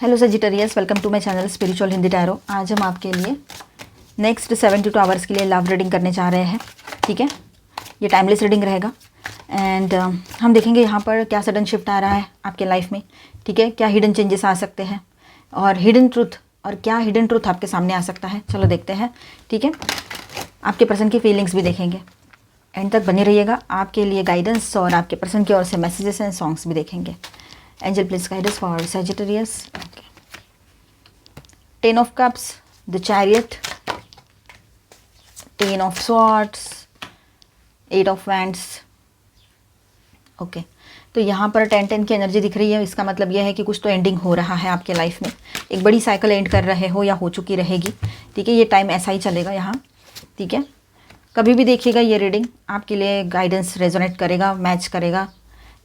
Hello Sagittarius, welcome to my channel spiritual Hindi tarot. आज हम आपके लिए नेक्स्ट 72 आवर्स के लिए लव रीडिंग करने जा रहे हैं। ठीक है, ये टाइमलेस रीडिंग रहेगा एंड हम देखेंगे यहाँ पर क्या सडन शिफ्ट आ रहा है आपके लाइफ में। ठीक है, क्या हिडन चेंजेस आ सकते हैं और हिडन ट्रूथ आपके सामने आ सकता है। चलो देखते हैं। ठीक है, आपके पर्सन की फीलिंग्स भी देखेंगे। एंड तक बने रहिएगा, आपके लिए गाइडेंस और आपके पर्सन की ओर से मैसेजेस एंड सॉन्ग्स भी देखेंगे। Angel please guide us for Sagittarius. Ten of Cups, the Chariot, Ten of Swords, Eight of Wands। Okay, तो यहाँ पर 10-10 की एनर्जी दिख रही है। इसका मतलब यह है कि कुछ तो एंडिंग हो रहा है आपके लाइफ में। एक बड़ी साइकिल एंड कर रहे हो या हो चुकी रहेगी। ठीक है, ये टाइम ऐसा ही चलेगा यहाँ। ठीक है, कभी भी देखिएगा ये रीडिंग आपके लिए गाइडेंस रेजोनेट करेगा, मैच करेगा।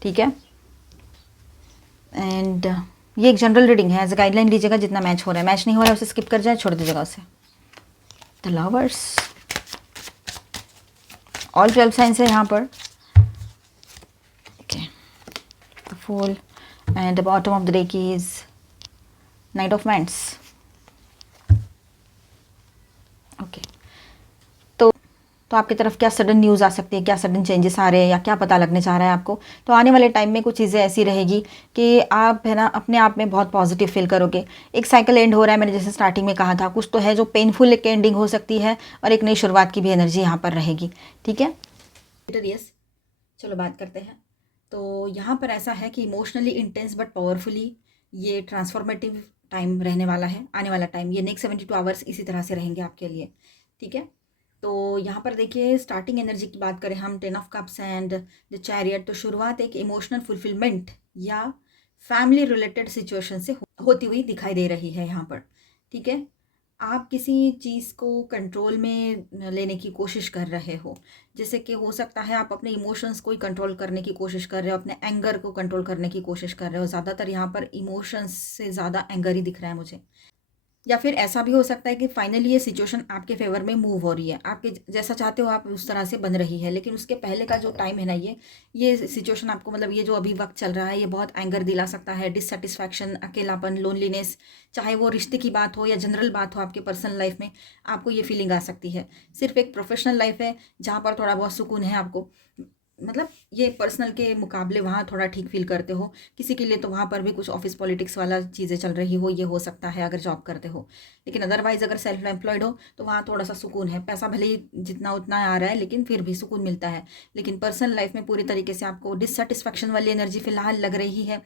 ठीक है, एंड ये एक जनरल रीडिंग है, एज अ गाइडलाइन लीजिएगा। जितना मैच हो रहा है, मैच नहीं हो रहा है उसे स्किप कर जाए, छोड़ दीजिएगा उसे। द लवर्स, ऑल 12 साइंस है यहाँ पर। Okay, the fool and the bottom of the deck is knight of wands. Okay, तो आपकी तरफ क्या सडन न्यूज़ आ सकती है, क्या सडन चेंजेस आ रहे हैं या क्या पता लगने जा रहा है आपको। तो आने वाले टाइम में कुछ चीज़ें ऐसी रहेगी कि आप है ना अपने आप में बहुत पॉजिटिव फील करोगे। एक साइकिल एंड हो रहा है, मैंने जैसे स्टार्टिंग में कहा था। कुछ तो है जो पेनफुल एक एंडिंग हो सकती है और एक नई शुरुआत की भी एनर्जी यहाँ पर रहेगी। ठीक है, यस, चलो बात करते हैं। तो यहाँ पर ऐसा है कि इमोशनली इंटेंस बट पावरफुली ये ट्रांसफॉर्मेटिव टाइम रहने वाला है। आने वाला टाइम, ये नेक्स्ट 72 आवर्स इसी तरह से रहेंगे आपके लिए। ठीक है, तो यहाँ पर देखिए स्टार्टिंग एनर्जी की बात करें हम, 10 of cups and the chariot. तो शुरुआत एक इमोशनल फुलफिलमेंट या फैमिली रिलेटेड सिचुएशन से होती हुई दिखाई दे रही है यहाँ पर। ठीक है, आप किसी चीज़ को कंट्रोल में लेने की कोशिश कर रहे हो। जैसे कि हो सकता है आप अपने इमोशंस को ही कंट्रोल करने की कोशिश कर रहे हो, अपने एंगर को कंट्रोल करने की कोशिश कर रहे हो। ज़्यादातर यहाँ पर इमोशंस से ज़्यादा एंगर ही दिख रहा है मुझे। या फिर ऐसा भी हो सकता है कि फाइनली ये सिचुएशन आपके फेवर में मूव हो रही है, आपके जैसा चाहते हो आप उस तरह से बन रही है। लेकिन उसके पहले का जो टाइम है ना, ये सिचुएशन आपको, मतलब ये जो अभी वक्त चल रहा है, ये बहुत एंगर दिला सकता है। डिससेटिस्फैक्शन, अकेलापन, लोनलीनेस, चाहे वो रिश्ते की बात हो या जनरल बात हो, आपके पर्सनल लाइफ में आपको ये फीलिंग आ सकती है। सिर्फ एक प्रोफेशनल लाइफ है जहाँ पर थोड़ा बहुत सुकून है आपको, मतलब ये पर्सनल के मुकाबले वहाँ थोड़ा ठीक फील करते हो। किसी के लिए तो वहाँ पर भी कुछ ऑफिस पॉलिटिक्स वाला चीज़ें चल रही हो, ये हो सकता है अगर जॉब करते हो। लेकिन अदरवाइज़ अगर सेल्फ एम्प्लॉयड हो तो वहाँ थोड़ा सा सुकून है। पैसा भले ही जितना उतना आ रहा है लेकिन फिर भी सुकून मिलता है। लेकिन पर्सनल लाइफ में पूरी तरीके से आपको डिससेटिस्फैक्शन वाली एनर्जी फिलहाल लग रही है।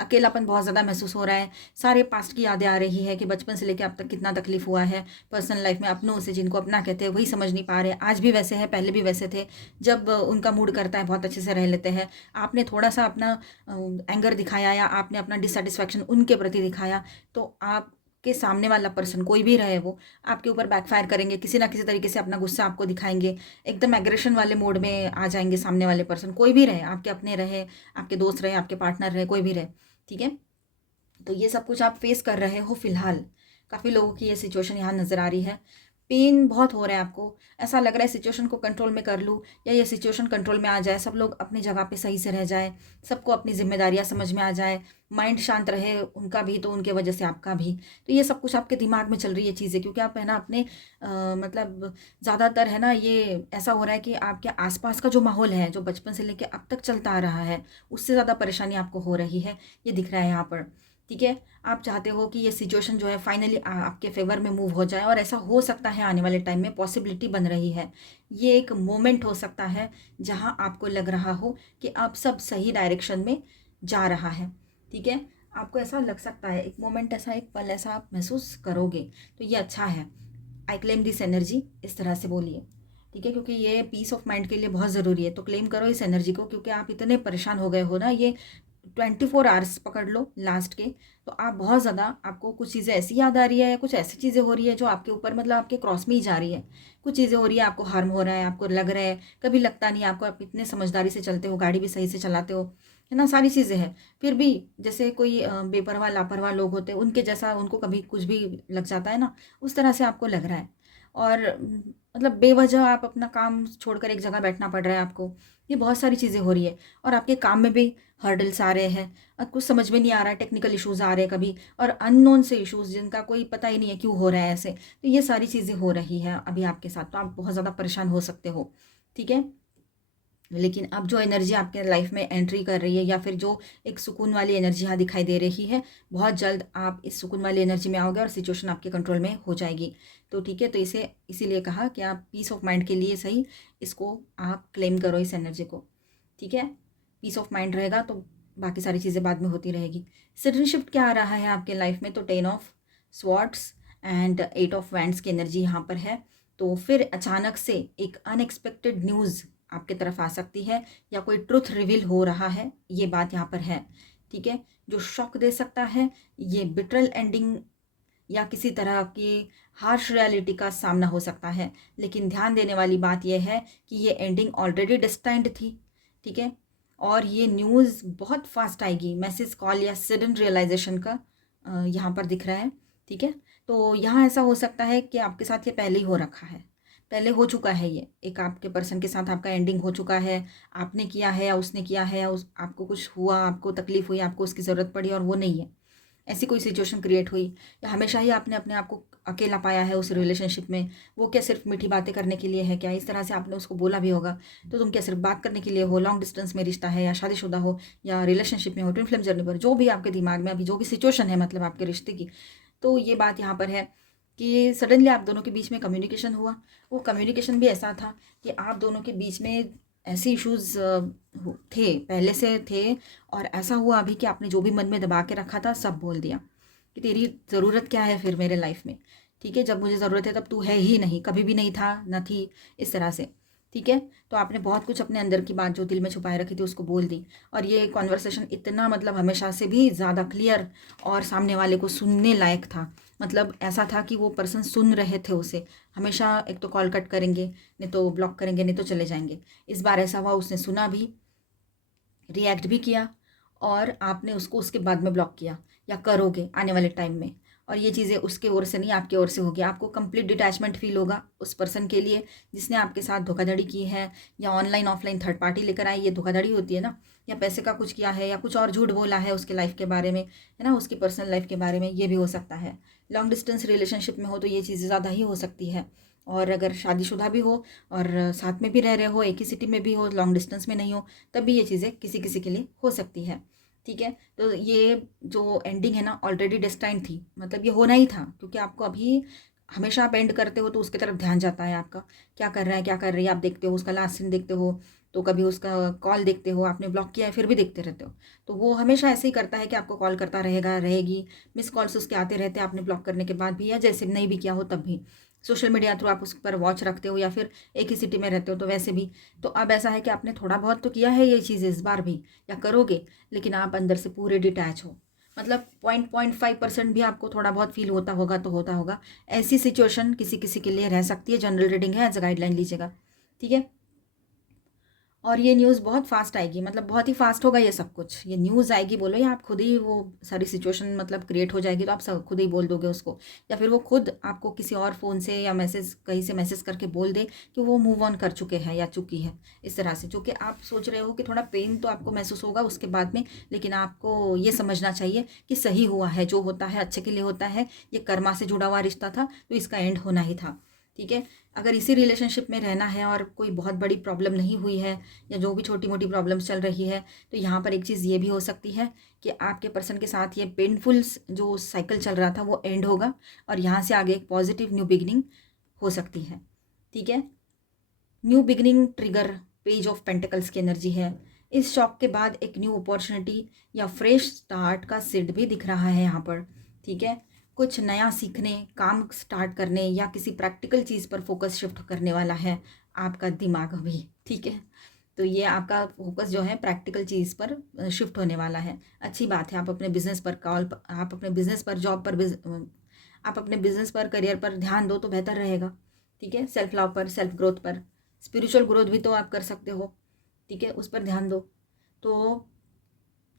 अकेलापन बहुत ज़्यादा महसूस हो रहा है। सारे पास्ट की यादें आ रही है कि बचपन से लेकर अब तक कितना तकलीफ हुआ है पर्सनल लाइफ में। अपनों से, जिनको अपना कहते हैं, वही समझ नहीं पा रहे। आज भी वैसे हैं, पहले भी वैसे थे। जब उनका मूड करता है बहुत अच्छे से रह लेते हैं। आपने थोड़ा सा अपना एंगर दिखाया या आपने अपना डिससेटिस्फैक्शन उनके प्रति दिखाया तो आप के सामने वाला पर्सन, कोई भी रहे वो, आपके ऊपर बैकफायर करेंगे। किसी ना किसी तरीके से अपना गुस्सा आपको दिखाएंगे। एकदम एग्रेशन वाले मोड में आ जाएंगे सामने वाले पर्सन, कोई भी रहे, आपके अपने रहे, आपके दोस्त रहे, आपके पार्टनर रहे, कोई भी रहे। ठीक है, तो ये सब कुछ आप फेस कर रहे हो फिलहाल। काफ़ी लोगों की ये सिचुएशन यहाँ नज़र आ रही है। पेन बहुत हो रहा है आपको, ऐसा लग रहा है सिचुएशन को कंट्रोल में कर लूँ या ये सिचुएशन कंट्रोल में आ जाए, सब लोग अपनी जगह पे सही से रह जाए, सबको अपनी जिम्मेदारियाँ समझ में आ जाए, माइंड शांत रहे, उनका भी तो उनके वजह से आपका भी। तो ये सब कुछ आपके दिमाग में चल रही है चीज़ें, क्योंकि आप है ना अपने मतलब ज़्यादातर है ना, ये ऐसा हो रहा है कि आपके आसपास का जो माहौल है, जो बचपन से लेकर अब तक चलता आ रहा है, उससे ज़्यादा परेशानी आपको हो रही है, ये दिख रहा है यहाँ पर। ठीक है, आप चाहते हो कि ये सिचुएशन जो है फाइनली आपके फेवर में मूव हो जाए, और ऐसा हो सकता है आने वाले टाइम में, पॉसिबिलिटी बन रही है। ये एक मोमेंट हो सकता है जहां आपको लग रहा हो कि अब सब सही डायरेक्शन में जा रहा है। ठीक है, आपको ऐसा लग सकता है, एक मोमेंट ऐसा, एक पल ऐसा आप महसूस करोगे। तो ये अच्छा है। आई क्लेम दिस एनर्जी, इस तरह से बोलिए। ठीक है, क्योंकि ये पीस ऑफ माइंड के लिए बहुत ज़रूरी है। तो क्लेम करो इस एनर्जी को, क्योंकि आप इतने परेशान हो गए हो ना। ये 24 आवर्स पकड़ लो लास्ट के, तो आप बहुत ज़्यादा, आपको कुछ चीज़ें ऐसी याद आ रही है, कुछ ऐसी चीज़ें हो रही है जो आपके ऊपर, मतलब आपके क्रॉस में ही जा रही है। कुछ चीज़ें हो रही है, आपको हार्म हो रहा है, आपको लग रहा है, कभी लगता नहीं आपको, आप इतने समझदारी से चलते हो, गाड़ी भी सही से चलाते हो, है ना, सारी चीज़ें हैं। फिर भी जैसे कोई बेपरवाह लापरवाह लोग होते हैं, उनके जैसा उनको कभी कुछ भी लग जाता है ना, उस तरह से आपको लग रहा है। और मतलब बेवजह आप अपना काम छोड़कर एक जगह बैठना पड़ रहा है आपको, ये बहुत सारी चीज़ें हो रही है। और आपके काम में भी हर्डल्स आ रहे हैं, कुछ समझ में नहीं आ रहा है, टेक्निकल इश्यूज़ आ रहे हैं कभी, और अननोन से इश्यूज़ जिनका कोई पता ही नहीं है क्यों हो रहा है ऐसे। तो ये सारी चीज़ें हो रही है अभी आपके साथ, तो आप बहुत ज़्यादा परेशान हो सकते हो, ठीक है। लेकिन अब जो एनर्जी आपके लाइफ में एंट्री कर रही है, या फिर जो एक सुकून वाली एनर्जी यहाँ दिखाई दे रही है, बहुत जल्द आप इस सुकून वाली एनर्जी में आओगे और सिचुएशन आपके कंट्रोल में हो जाएगी। तो ठीक है, तो इसे इसीलिए कहा कि आप पीस ऑफ माइंड के लिए सही इसको आप क्लेम करो, इस एनर्जी को, ठीक है। पीस ऑफ माइंड रहेगा तो बाकी सारी चीज़ें बाद में होती रहेगी। सडन शिफ्ट क्या आ रहा है आपके लाइफ में, तो 10 of swords and 8 of wands की एनर्जी यहाँ पर है। तो फिर अचानक से एक अनएक्सपेक्टेड न्यूज़ आपके तरफ आ सकती है, या कोई ट्रुथ रिवील हो रहा है, ये बात यहाँ पर है, ठीक है। जो शॉक दे सकता है, ये बिट्रल एंडिंग या किसी तरह की हार्श रियलिटी का सामना हो सकता है। लेकिन ध्यान देने वाली बात यह है कि ये एंडिंग ऑलरेडी डिस्टाइंड थी, ठीक है। और ये न्यूज़ बहुत फास्ट आएगी, मैसेज, कॉल या सडन रियलाइजेशन का यहाँ पर दिख रहा है, ठीक है। तो यहाँ ऐसा हो सकता है कि आपके साथ ये पहले ही हो रखा है, पहले हो चुका है, ये एक आपके पर्सन के साथ आपका एंडिंग हो चुका है। आपने किया है या उसने किया है, या उस आपको कुछ हुआ, आपको तकलीफ हुई, आपको उसकी ज़रूरत पड़ी और वो नहीं है, ऐसी कोई सिचुएशन क्रिएट हुई, या हमेशा ही आपने अपने आप को अकेला पाया है उस रिलेशनशिप में। वो क्या सिर्फ मीठी बातें करने के लिए है क्या, इस तरह से आपने उसको बोला भी होगा। तो तुम क्या सिर्फ बात करने के लिए हो, लॉन्ग डिस्टेंस में रिश्ता है, या शादीशुदा हो, या रिलेशनशिप में हो, ट्विन फ्लेम जर्नी पर, जो भी आपके दिमाग में अभी जो भी सिचुएशन है मतलब आपके रिश्ते की, तो ये बात यहाँ पर है कि सडनली आप दोनों के बीच में कम्युनिकेशन हुआ। वो कम्युनिकेशन भी ऐसा था कि आप दोनों के बीच में ऐसे इश्यूज़ थे, पहले से थे, और ऐसा हुआ अभी कि आपने जो भी मन में दबा के रखा था सब बोल दिया कि तेरी ज़रूरत क्या है फिर मेरे लाइफ में, ठीक है। जब मुझे ज़रूरत है तब तू है ही नहीं, कभी भी नहीं था, न थी, इस तरह से, ठीक है। तो आपने बहुत कुछ अपने अंदर की बात जो दिल में छुपाए रखी थी उसको बोल दी। और ये कॉन्वर्सेशन इतना मतलब हमेशा से भी ज़्यादा क्लियर और सामने वाले को सुनने लायक था। मतलब ऐसा था कि वो पर्सन सुन रहे थे उसे। हमेशा एक तो कॉल कट करेंगे, नहीं तो ब्लॉक करेंगे, नहीं तो चले जाएंगे। इस बार ऐसा हुआ, उसने सुना भी, रिएक्ट भी किया, और आपने उसको उसके बाद में ब्लॉक किया या करोगे आने वाले टाइम में। और ये चीज़ें उसके ओर से नहीं, आपके ओर से होगी। आपको कंप्लीट डिटैचमेंट फील होगा उस पर्सन के लिए जिसने आपके साथ धोखाधड़ी की है, या ऑनलाइन ऑफलाइन थर्ड पार्टी लेकर आई, ये धोखाधड़ी होती है ना, या पैसे का कुछ किया है, या कुछ और झूठ बोला है उसके लाइफ के बारे में, है ना, उसकी पर्सनल लाइफ के बारे में, ये भी हो सकता है। लॉन्ग डिस्टेंस रिलेशनशिप में हो तो ये चीज़ें ज़्यादा ही हो सकती है। और अगर शादीशुदा भी हो और साथ में भी रह रहे हो, एक ही सिटी में भी हो, लॉन्ग डिस्टेंस में नहीं हो, तब भी ये चीज़ें किसी किसी के लिए हो सकती है, ठीक है। तो ये जो एंडिंग है ना ऑलरेडी डेस्टाइंड थी, मतलब ये होना ही था, क्योंकि आपको अभी हमेशा आप एंड करते हो तो उसकी तरफ ध्यान जाता है आपका, क्या कर रहा है, क्या कर रही है, आप देखते हो, उसका लास्ट सीन देखते हो, तो कभी उसका कॉल देखते हो, आपने ब्लॉक किया है फिर भी देखते रहते हो। तो वो हमेशा ऐसे ही करता है कि आपको कॉल करता रहेगा, रहेगी, मिस कॉल्स उसके आते रहते हैं आपने ब्लॉक करने के बाद भी, या जैसे नहीं भी किया हो तब भी। सोशल मीडिया थ्रू आप उस पर वॉच रखते हो, या फिर एक ही सिटी में रहते हो तो वैसे भी। तो अब ऐसा है कि आपने थोड़ा बहुत तो किया है ये चीज़ इस बार भी, या करोगे, लेकिन आप अंदर से पूरे डिटैच हो। मतलब 0.5% भी आपको थोड़ा बहुत फील होता होगा तो होता होगा। ऐसी सिचुएशन किसी किसी के लिए रह सकती है। जनरल रीडिंग है, एज अ गाइडलाइन लीजिएगा, ठीक है। और ये न्यूज़ बहुत फास्ट आएगी, मतलब बहुत ही फास्ट होगा ये सब कुछ। ये न्यूज़ आएगी बोलो, या आप खुद ही वो सारी सिचुएशन मतलब क्रिएट हो जाएगी तो आप सब खुद ही बोल दोगे उसको, या फिर वो खुद आपको किसी और फ़ोन से या मैसेज कहीं से मैसेज करके बोल दे कि वो मूव ऑन कर चुके हैं या चुकी है, इस तरह से। जो कि आप सोच रहे हो कि थोड़ा पेन तो आपको महसूस होगा उसके बाद में, लेकिन आपको ये समझना चाहिए कि सही हुआ है, जो होता है अच्छे के लिए होता है। ये कर्मा से जुड़ा हुआ रिश्ता था तो इसका एंड होना ही था, ठीक है। अगर इसी रिलेशनशिप में रहना है और कोई बहुत बड़ी प्रॉब्लम नहीं हुई है, या जो भी छोटी मोटी प्रॉब्लम्स चल रही है, तो यहाँ पर एक चीज़ ये भी हो सकती है कि आपके पर्सन के साथ ये पेनफुल जो साइकिल चल रहा था वो एंड होगा, और यहाँ से आगे एक पॉजिटिव न्यू बिगनिंग हो सकती है, ठीक है। New beginning trigger page of pentacles की एनर्जी है। इस शॉक के बाद एक न्यू अपॉर्चुनिटी या फ्रेश स्टार्ट का सिड भी दिख रहा है यहाँ पर, ठीक है। कुछ नया सीखने, काम स्टार्ट करने, या किसी प्रैक्टिकल चीज़ पर फोकस शिफ्ट करने वाला है आपका दिमाग अभी, ठीक है। तो ये आपका फोकस जो है प्रैक्टिकल चीज़ पर शिफ्ट होने वाला है। अच्छी बात है। आप अपने बिजनेस पर आप अपने बिजनेस पर, जॉब पर, आप अपने बिजनेस पर, करियर पर ध्यान दो तो बेहतर रहेगा, ठीक है। सेल्फ लव पर, सेल्फ ग्रोथ पर, स्पिरिचुअल ग्रोथ भी तो आप कर सकते हो, ठीक है, उस पर ध्यान दो। तो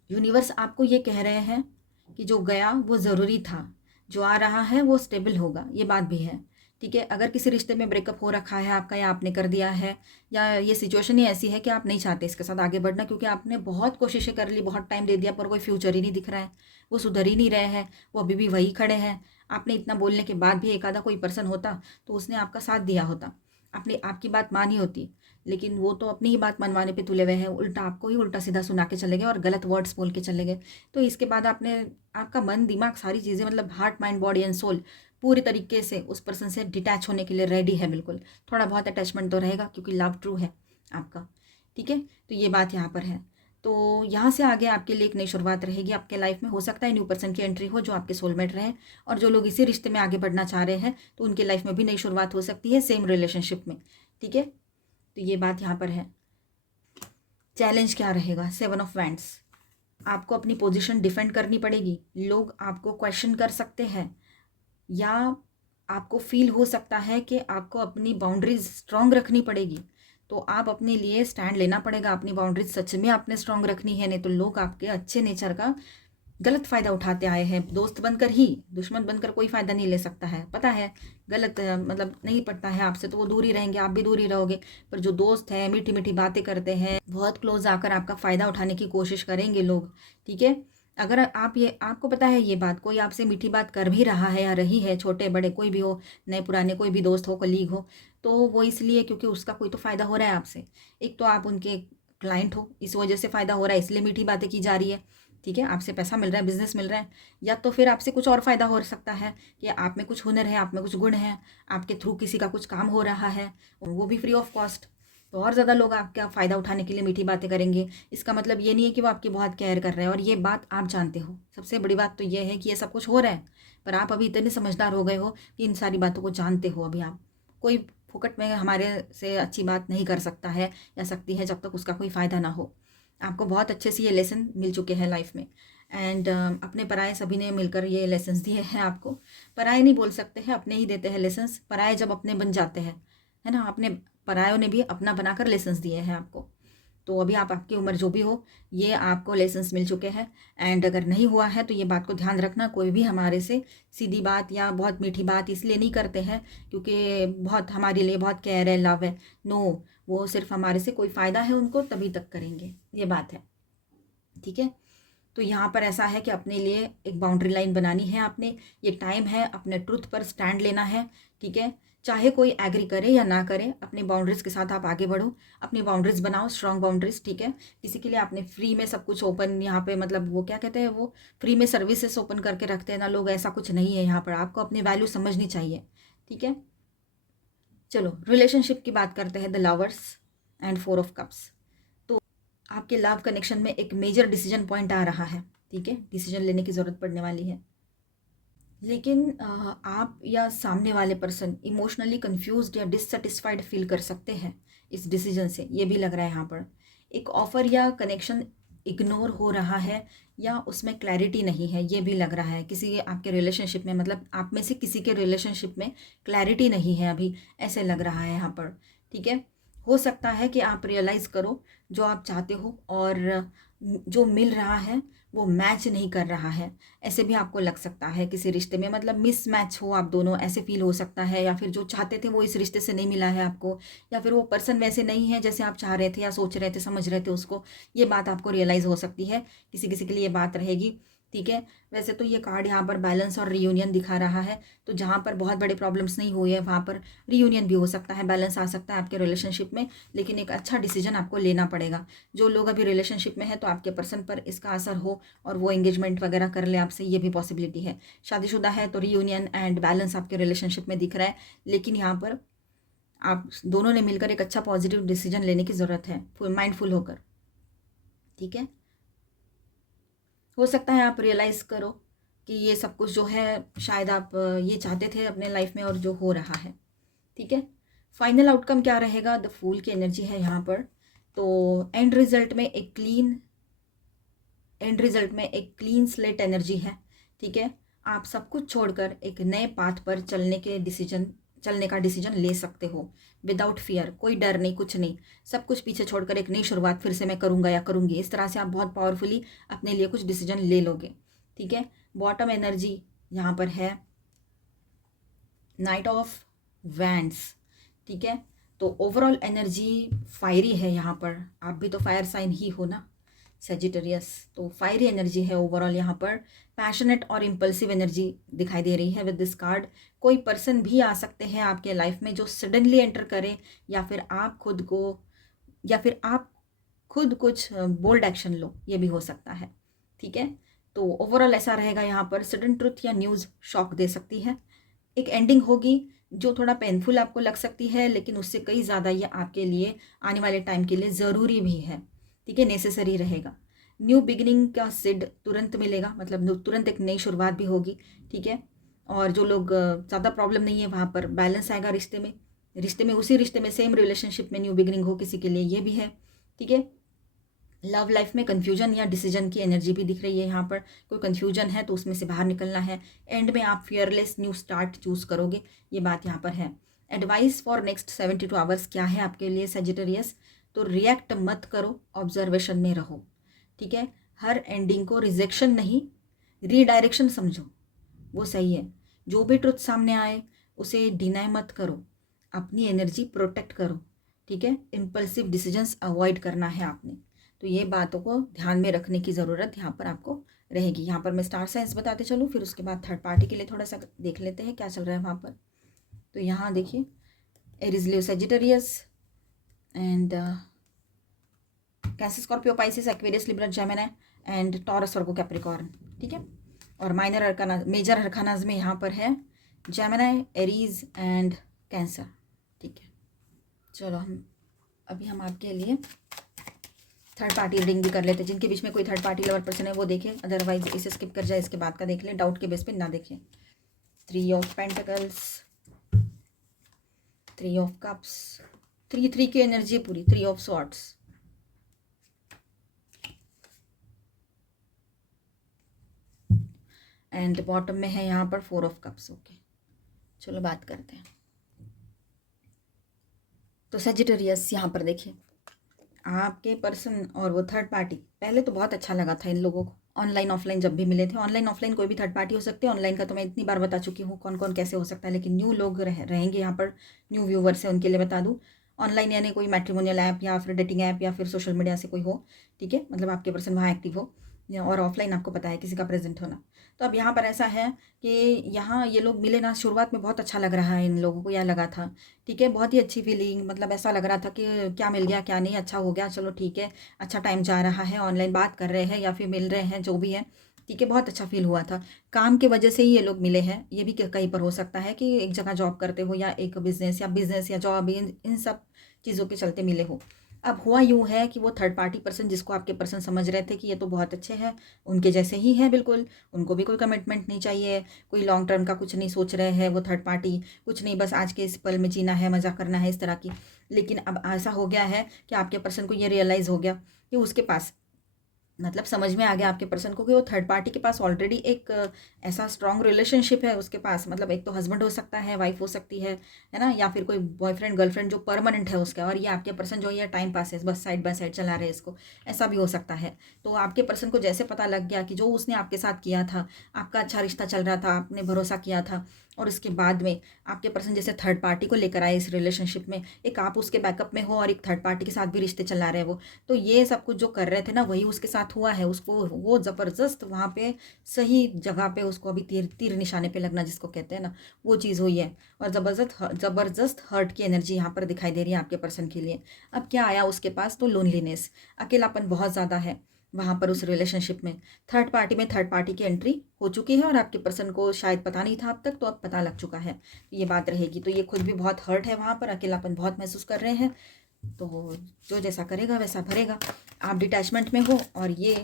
यूनिवर्स आपको ये कह रहे हैं कि जो गया वो ज़रूरी था, जो आ रहा है वो स्टेबल होगा, ये बात भी है, ठीक है। अगर किसी रिश्ते में ब्रेकअप हो रखा है आपका, या आपने कर दिया है, या ये सिचुएशन ही ऐसी है कि आप नहीं चाहते इसके साथ आगे बढ़ना, क्योंकि आपने बहुत कोशिशें कर ली, बहुत टाइम दे दिया, पर कोई फ्यूचर ही नहीं दिख रहा है, वो सुधर ही नहीं रहे हैं, वो अभी भी वही खड़े हैं। आपने इतना बोलने के बाद भी एक आधा कोई पर्सन होता तो उसने आपका साथ दिया होता, अपनी आपकी बात मानी होती, लेकिन वो तो अपनी ही बात मनवाने पे तुले हुए हैं, उल्टा आपको ही उल्टा सीधा सुना के चले गए और गलत वर्ड्स बोल के चले गए। तो इसके बाद आपने, आपका मन दिमाग सारी चीज़ें, मतलब heart mind body and soul पूरी तरीके से उस पर्सन से डिटैच होने के लिए रेडी है बिल्कुल। थोड़ा बहुत अटैचमेंट तो रहेगा क्योंकि लव ट्रू है आपका, ठीक है। तो ये बात यहाँ पर है। तो यहाँ से आगे आपके लिए एक नई शुरुआत रहेगी आपके लाइफ में। हो सकता है न्यू पर्सन की एंट्री हो जो आपके सोलमेट रहे, और जो लोग इसी रिश्ते में आगे बढ़ना चाह रहे हैं तो उनकी लाइफ में भी नई शुरुआत हो सकती है सेम रिलेशनशिप में, ठीक है। तो ये बात यहाँ पर है। चैलेंज क्या रहेगा? 7 ऑफ वैंड्स। आपको अपनी पोजीशन डिफेंड करनी पड़ेगी। लोग आपको क्वेश्चन कर सकते हैं, या आपको फील हो सकता है कि आपको अपनी बाउंड्रीज स्ट्रांग रखनी पड़ेगी। तो आप अपने लिए स्टैंड लेना पड़ेगा। अपनी बाउंड्रीज सच में आपने स्ट्रांग रखनी है, नहीं तो लोग आपके अच्छे नेचर का गलत फ़ायदा उठाते आए हैं। दोस्त बनकर ही, दुश्मन बनकर कोई फ़ायदा नहीं ले सकता है, पता है। गलत मतलब नहीं पड़ता है आपसे तो वो दूर ही रहेंगे, आप भी दूर ही रहोगे। पर जो दोस्त है, मीठी मीठी बातें करते हैं, बहुत क्लोज आकर आपका फ़ायदा उठाने की कोशिश करेंगे लोग, ठीक है। अगर आप ये, आपको पता है ये बात, कोई आपसे मीठी बात कर भी रहा है या रही है, छोटे बड़े कोई भी हो, नए पुराने कोई भी दोस्त हो, कलीग हो, तो वो इसलिए क्योंकि उसका कोई तो फ़ायदा हो रहा है आपसे। एक तो आप उनके क्लाइंट हो, इस वजह से फ़ायदा हो रहा है, इसलिए मीठी बातें की जा रही है, ठीक है। आपसे पैसा मिल रहा है, बिजनेस मिल रहा है, या तो फिर आपसे कुछ और फ़ायदा हो सकता है कि आप में कुछ हुनर है, आप में कुछ गुण है, आपके थ्रू किसी का कुछ काम हो रहा है, और वो भी फ्री ऑफ कॉस्ट। तो और ज़्यादा लोग आपका फ़ायदा उठाने के लिए मीठी बातें करेंगे। इसका मतलब ये नहीं है कि वो आपकी बहुत केयर कर रहे हैं, और ये बात आप जानते हो। सबसे बड़ी बात तो ये है कि ये सब कुछ हो रहा है, पर आप अभी इतने समझदार हो गए हो कि इन सारी बातों को जानते हो। अभी आप, कोई फुकट में हमारे से अच्छी बात नहीं कर सकता है या सकती है जब तक उसका कोई फ़ायदा ना हो। आपको बहुत अच्छे से ये लेसन मिल चुके हैं लाइफ में, एंड अपने पराये सभी ने मिलकर ये लेसन्स दिए हैं आपको। पराये नहीं बोल सकते हैं, अपने ही देते हैं लेसन्स। पराये जब अपने बन जाते हैं, है ना, अपने परायों ने भी अपना बनाकर लेसन्स दिए हैं आपको। तो अभी आप, आपकी उम्र जो भी हो, ये आपको लेसन्स मिल चुके हैं। एंड अगर नहीं हुआ है तो ये बात को ध्यान रखना, कोई भी हमारे से सीधी बात या बहुत मीठी बात इसलिए नहीं करते हैं क्योंकि बहुत हमारे लिए बहुत केयर है, लव है। नो, वो सिर्फ हमारे से कोई फ़ायदा है उनको तभी तक करेंगे, ये बात है, ठीक है। तो यहाँ पर ऐसा है कि अपने लिए एक बाउंड्री लाइन बनानी है आपने। ये टाइम है अपने ट्रुथ पर स्टैंड लेना है, ठीक है। चाहे कोई एग्री करे या ना करे, अपनी बाउंड्रीज़ के साथ आप आगे बढ़ो, अपनी बाउंड्रीज़ बनाओ, स्ट्रॉन्ग बाउंड्रीज़, ठीक है। किसी के लिए आपने फ्री में सब कुछ ओपन, यहाँ पे मतलब वो क्या कहते हैं, वो फ्री में सर्विसेज ओपन करके रखते हैं ना लोग, ऐसा कुछ नहीं है यहाँ पर। आपको अपनी वैल्यू समझनी चाहिए, ठीक है। चलो रिलेशनशिप की बात करते हैं, the lovers and 4 of cups. आपके लव कनेक्शन में एक मेजर डिसीजन पॉइंट आ रहा है, ठीक है। डिसीजन लेने की ज़रूरत पड़ने वाली है, लेकिन आप या सामने वाले पर्सन इमोशनली कंफ्यूज्ड या डिससेटिस्फाइड फील कर सकते हैं इस डिसीजन से। ये भी लग रहा है यहाँ पर। एक ऑफ़र या कनेक्शन इग्नोर हो रहा है, या उसमें क्लैरिटी नहीं है, ये भी लग रहा है। किसी आपके रिलेशनशिप में, मतलब आप में से किसी के रिलेशनशिप में क्लैरिटी नहीं है अभी, ऐसे लग रहा है यहाँ पर, ठीक है। हो सकता है कि आप रियलाइज़ करो जो आप चाहते हो और जो मिल रहा है वो मैच नहीं कर रहा है, ऐसे भी आपको लग सकता है किसी रिश्ते में। मतलब मिस मैच हो आप दोनों, ऐसे फील हो सकता है। या फिर जो चाहते थे वो इस रिश्ते से नहीं मिला है आपको, या फिर वो पर्सन वैसे नहीं है जैसे आप चाह रहे थे या सोच रहे थे, समझ रहे थे उसको। ये बात आपको रियलाइज़ हो सकती है, किसी किसी के लिए ये बात रहेगी, ठीक है। वैसे तो ये कार्ड यहाँ पर बैलेंस और रीयूनियन दिखा रहा है, तो जहाँ पर बहुत बड़े प्रॉब्लम्स नहीं हुए हैं वहाँ पर रीयूनियन भी हो सकता है, बैलेंस आ सकता है आपके रिलेशनशिप में। लेकिन एक अच्छा डिसीजन आपको लेना पड़ेगा। जो लोग अभी रिलेशनशिप में है तो आपके पर्सन पर इसका असर हो और वो एंगेजमेंट वगैरह कर ले आपसे, ये भी पॉसिबिलिटी है। शादीशुदा है तो रीयूनियन एंड बैलेंस आपके रिलेशनशिप में दिख रहा है, लेकिन यहाँ पर आप दोनों ने मिलकर एक अच्छा पॉजिटिव डिसीजन लेने की ज़रूरत है, फुल माइंडफुल होकर, ठीक है। हो सकता है आप रियलाइज़ करो कि ये सब कुछ जो है शायद आप ये चाहते थे अपने लाइफ में और जो हो रहा है, ठीक है। फाइनल आउटकम क्या रहेगा? द फूल की एनर्जी है यहाँ पर। तो एंड रिजल्ट में एक क्लीन स्लेट एनर्जी है, ठीक है। आप सब कुछ छोड़कर एक नए पाथ पर चलने का डिसीजन ले सकते हो विदाउट फियर। कोई डर नहीं, कुछ नहीं, सब कुछ पीछे छोड़कर एक नई शुरुआत फिर से मैं करूँगा या करूँगी, इस तरह से आप बहुत पावरफुली अपने लिए कुछ डिसीजन ले लोगे, ठीक है। बॉटम एनर्जी यहाँ पर है नाइट ऑफ वैंड्स, ठीक है। तो ओवरऑल एनर्जी फायरी है यहाँ पर, आप भी तो फायर साइन ही हो ना सेजिटेरियस, तो फायरी एनर्जी है ओवरऑल यहाँ पर। पैशनेट और इम्पल्सिव एनर्जी दिखाई दे रही है विद दिस कार्ड। कोई पर्सन भी आ सकते हैं आपके लाइफ में जो सडनली एंटर करें, या फिर आप खुद को, या फिर आप खुद कुछ बोल्ड एक्शन लो, ये भी हो सकता है, ठीक है। तो ओवरऑल ऐसा रहेगा यहाँ पर, सडन ट्रुथ या न्यूज़ शॉक दे सकती है। एक एंडिंग होगी जो थोड़ा पेनफुल आपको लग सकती है, लेकिन उससे कई ज़्यादा ये आपके लिए आने वाले टाइम के लिए ज़रूरी भी है, ठीक है, नेसेसरी रहेगा। न्यू बिगिनिंग का सिड तुरंत मिलेगा, मतलब तुरंत एक नई शुरुआत भी होगी, ठीक है। और जो लोग ज़्यादा प्रॉब्लम नहीं है वहाँ पर बैलेंस आएगा रिश्ते में उसी रिश्ते में सेम रिलेशनशिप में न्यू बिगिनिंग हो किसी के लिए, ये भी है, ठीक है। लव लाइफ में कन्फ्यूजन या डिसीजन की एनर्जी भी दिख रही है यहाँ पर। कोई कन्फ्यूजन है तो उसमें से बाहर निकलना है। एंड में आप फियरलेस न्यू स्टार्ट चूज करोगे, ये बात यहाँ पर है। एडवाइस फॉर नेक्स्ट 72 आवर्स क्या है आपके लिए सेजिटेरियस? तो रिएक्ट मत करो, ऑब्जर्वेशन में रहो, ठीक है। हर एंडिंग को रिजेक्शन नहीं, रीडायरेक्शन समझो, वो सही है। जो भी ट्रुथ सामने आए उसे डिनाई मत करो, अपनी एनर्जी प्रोटेक्ट करो, ठीक है। इम्पल्सिव डिसीजंस अवॉइड करना है आपने, तो ये बातों को ध्यान में रखने की ज़रूरत यहाँ पर आपको रहेगी। यहाँ पर मैं स्टार साइंस बताते चलूँ, फिर उसके बाद थर्ड पार्टी के लिए थोड़ा सा देख लेते हैं क्या चल रहा है वहाँ पर। तो यहाँ देखिए, Aries Leo Sagittarius and cancer Scorpio Pisces Aquarius Libra Gemini and Taurus Virgo Capricorn, ठीक है। और माइनर अरकाना मेजर अरकानाज में यहाँ पर है जेमिनी, एरीज एंड कैंसर, ठीक है। चलो हम आपके लिए थर्ड पार्टी रीडिंग भी कर लेते हैं। जिनके बीच में कोई थर्ड पार्टी लवर पर्सन है वो देखें, अदरवाइज इसे स्किप कर जाए, इसके बाद का देख लें, डाउट के बेस पे ना देखें। 3 ऑफ पेंटिकल्स, 3 ऑफ कप्स, 3 की एनर्जी है पूरी, 3 ऑफ स्वॉर्ड्स, एंड बॉटम में है यहाँ पर 4 ऑफ कप्स। ओके, चलो बात करते हैं। तो सेजिटेरियस यहाँ पर देखिए, आपके पर्सन और वो थर्ड पार्टी, पहले तो बहुत अच्छा लगा था इन लोगों को, ऑनलाइन ऑफलाइन जब भी मिले थे। ऑनलाइन ऑफलाइन कोई भी थर्ड पार्टी हो सकती है, ऑनलाइन का तो मैं इतनी बार बता चुकी हूँ कौन कौन कैसे हो सकता है, लेकिन न्यू लोग रहेंगे यहाँ पर, न्यू व्यूवर्स है, उनके लिए बता दूँ। ऑनलाइन यानी कोई मैट्रिमोनियल ऐप या फिर डेटिंग ऐप या फिर सोशल मीडिया से कोई हो, ठीक है, मतलब आपके पर्सन वहाँ एक्टिव हो, और ऑफलाइन आपको पता है किसी का प्रेजेंट होना। तो अब यहाँ पर ऐसा है कि यहाँ ये लोग मिले ना, शुरुआत में बहुत अच्छा लग रहा है इन लोगों को, यह लगा था, ठीक है, बहुत ही अच्छी फीलिंग, मतलब ऐसा लग रहा था कि क्या मिल गया क्या नहीं, अच्छा हो गया, चलो ठीक है, अच्छा टाइम जा रहा है, ऑनलाइन बात कर रहे हैं या फिर मिल रहे हैं, जो भी है, ठीक है, बहुत अच्छा फील हुआ था। काम की वजह से ही ये लोग मिले हैं, ये भी कहीं पर हो सकता है कि एक जगह जॉब करते हो या एक बिजनेस या जॉब, इन सब चीज़ों के चलते मिले हो। अब हुआ यूँ है कि वो थर्ड पार्टी पर्सन जिसको आपके पर्सन समझ रहे थे कि ये तो बहुत अच्छे हैं, उनके जैसे ही हैं बिल्कुल, उनको भी कोई कमिटमेंट नहीं चाहिए, कोई लॉन्ग टर्म का कुछ नहीं सोच रहे हैं वो थर्ड पार्टी, कुछ नहीं, बस आज के इस पल में जीना है, मज़ा करना है, इस तरह की। लेकिन अब ऐसा हो गया है कि आपके पर्सन को ये रियलाइज़ हो गया कि उसके पास, मतलब समझ में आ गया आपके पर्सन को कि वो थर्ड पार्टी के पास ऑलरेडी एक ऐसा स्ट्रॉन्ग रिलेशनशिप है उसके पास, मतलब एक तो हस्बैंड हो सकता है, वाइफ हो सकती है ना, या फिर कोई बॉयफ्रेंड गर्लफ्रेंड जो परमानेंट है उसका, और ये आपके पर्सन जो ये टाइम पास है, बस साइड बाय साइड चला रहे हैं इसको, ऐसा भी हो सकता है। तो आपके पर्सन को जैसे पता लग गया कि जो उसने आपके साथ किया था, आपका अच्छा रिश्ता चल रहा था, आपने भरोसा किया था, और उसके बाद में आपके पर्सन जैसे थर्ड पार्टी को लेकर आए इस रिलेशनशिप में, एक आप उसके बैकअप में हो और एक थर्ड पार्टी के साथ भी रिश्ते चला रहे वो, तो ये सब कुछ जो कर रहे थे ना वही उसके साथ हुआ है। उसको वो ज़बरदस्त वहाँ पे सही जगह पे उसको अभी तीर तीर निशाने पे लगना जिसको कहते हैं ना, वो चीज़ हुई है, और ज़बरदस्त हर्ट की एनर्जी यहाँ पर दिखाई दे रही है आपके पर्सन के लिए। अब क्या आया उसके पास? तो लोनलीनेस, अकेलापन बहुत ज़्यादा है वहाँ पर उस रिलेशनशिप में। थर्ड पार्टी में थर्ड पार्टी की एंट्री हो चुकी है और आपके पर्सन को शायद पता नहीं था अब तक, तो अब पता लग चुका है, ये बात रहेगी। तो ये खुद भी बहुत हर्ट है वहाँ पर, अकेलापन बहुत महसूस कर रहे हैं। तो जो जैसा करेगा वैसा भरेगा। आप डिटैचमेंट में हो और ये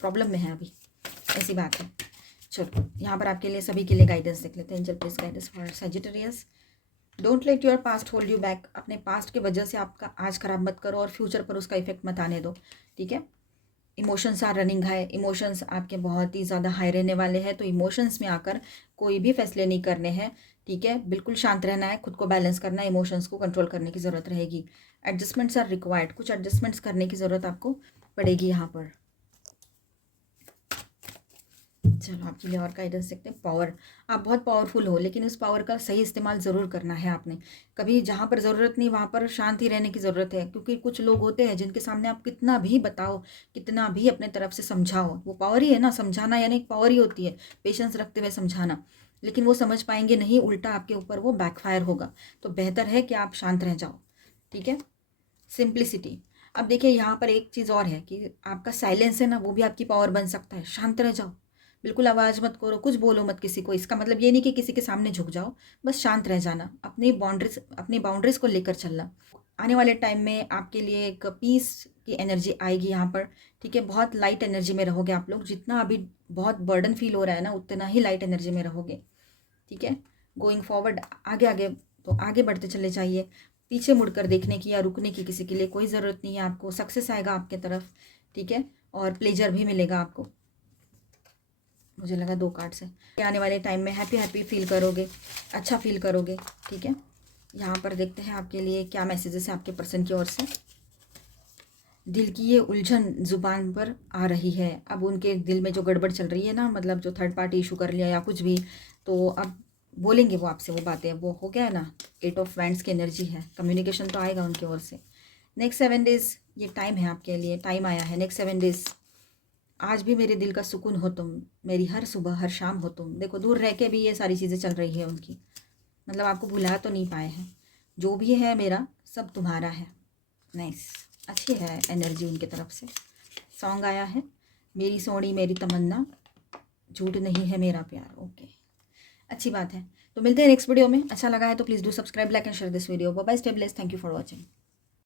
प्रॉब्लम में है अभी, ऐसी बात है। चलो यहाँ पर आपके लिए सभी के लिए गाइडेंस देख लेते हैं। Angel please guidance for Sagittarius. Don't let your past hold you back. अपने पास्ट की वजह से आपका आज खराब मत करो और फ्यूचर पर उसका इफेक्ट मत आने दो, ठीक है। Emotions are running high, emotions आपके बहुत ही ज़्यादा हाई रहने वाले हैं, तो इमोशंस में आकर कोई भी फैसले नहीं करने हैं, ठीक है। बिल्कुल शांत रहना है, खुद को बैलेंस करना है, इमोशंस को कंट्रोल करने की ज़रूरत रहेगी। एडजस्टमेंट्स आर रिक्वायर्ड, कुछ एडजस्टमेंट्स करने की ज़रूरत आपको पड़ेगी यहाँ पर। चलो आपके लिए और गाइडेंस देखते हैं। पावर, आप बहुत पावरफुल हो, लेकिन उस पावर का सही इस्तेमाल ज़रूर करना है आपने। कभी जहाँ पर ज़रूरत नहीं वहाँ पर शांति रहने की ज़रूरत है, क्योंकि कुछ लोग होते हैं जिनके सामने आप कितना भी बताओ, कितना भी अपने तरफ से समझाओ, वो पावर ही है ना, समझाना यानी एक पावर ही होती है, पेशेंस रखते हुए समझाना, लेकिन वो समझ पाएंगे नहीं, उल्टा आपके ऊपर वो बैकफायर होगा। तो बेहतर है कि आप शांत रह जाओ, ठीक है। सिंप्लिसिटी। अब देखिए यहाँ पर एक चीज़ और है कि आपका साइलेंस है ना, वो भी आपकी पावर बन सकता है। शांत रह जाओ, बिल्कुल आवाज़ मत करो, कुछ बोलो मत किसी को। इसका मतलब ये नहीं कि किसी के सामने झुक जाओ, बस शांत रह जाना, अपनी बाउंड्रीज को लेकर चलना। आने वाले टाइम में आपके लिए एक पीस की एनर्जी आएगी यहाँ पर, ठीक है। बहुत लाइट एनर्जी में रहोगे आप लोग, जितना अभी बहुत बर्डन फील हो रहा है ना, उतना ही लाइट एनर्जी में रहोगे, ठीक है। गोइंग फॉरवर्ड, आगे आगे तो आगे बढ़ते चले जाइए, पीछे मुड़कर देखने की या रुकने की किसी के लिए कोई ज़रूरत नहीं है आपको। सक्सेस आएगा आपके तरफ, ठीक है, और प्लेजर भी मिलेगा आपको। मुझे लगा 2 कार्ड से आने वाले टाइम में हैप्पी हैप्पी फील करोगे, अच्छा फील करोगे, ठीक है। यहाँ पर देखते हैं आपके लिए क्या मैसेजेस है आपके पर्सन की ओर से। दिल की ये उलझन ज़ुबान पर आ रही है। अब उनके दिल में जो गड़बड़ चल रही है ना, मतलब जो थर्ड पार्टी इशू कर लिया या कुछ भी, तो अब बोलेंगे वो आपसे वो बातें। वो हो गया है ना, 8 ऑफ वैंड्स की एनर्जी है, कम्युनिकेशन तो आएगा उनकी ओर से। नेक्स्ट 7 डेज़ ये टाइम है आपके लिए, टाइम आया है नेक्स्ट 7 डेज़। आज भी मेरे दिल का सुकून हो तुम, मेरी हर सुबह हर शाम हो तुम। देखो दूर रह के भी ये सारी चीज़ें चल रही है उनकी, मतलब आपको भुला तो नहीं पाए हैं। जो भी है मेरा सब तुम्हारा है। नाइस, अच्छी है एनर्जी उनके तरफ से। सॉन्ग आया है, मेरी सोनी मेरी तमन्ना, झूठ नहीं है मेरा प्यार। ओके, अच्छी बात है। तो मिलते हैं नेक्स्ट वीडियो में। अच्छा लगा है तो please do subscribe, like and share this video. Bye bye, stay blessed, thank you for watching.